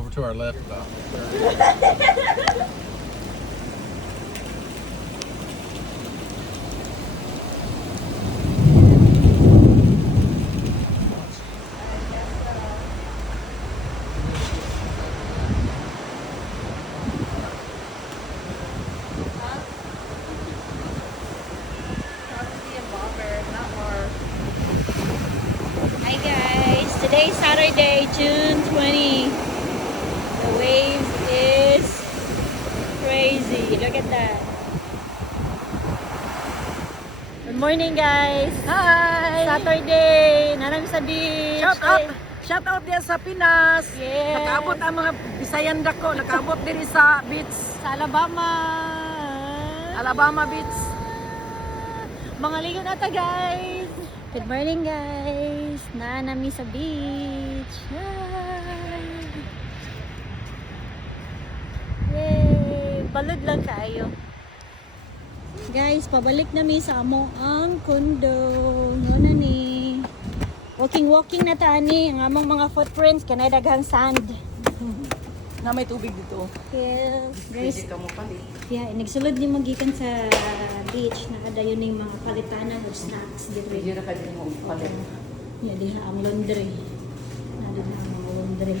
over to our left. Hi guys, today is Saturday, June 20. The waves is crazy. Look at that. Good morning guys. Hi! Saturday, nanami sa beach. Shout out! Shout out diyan sa Pinas! Yes. Nakaabot ang mga Bisayan dako, nakaabot diri sa beach, Sa Alabama. Alabama Beach. Mga ligo na ta guys. Good morning guys. Nanami sa beach. Yay! Balod lang kayo. Guys, pabalik nami sa amo ang condo. Nguna ni. Walking na ta ani ang among mga footprints kanay daghang sand. Na may tubig dito. Yes, guys. Pwede ka mo palit. Yeah, nagsulod ni magikan sa beach nakadayon ning mga palitanan o snacks Pwede diri. na ka din mo palit. Yeah, diha ang laundry. Nadi na ang mga laundry.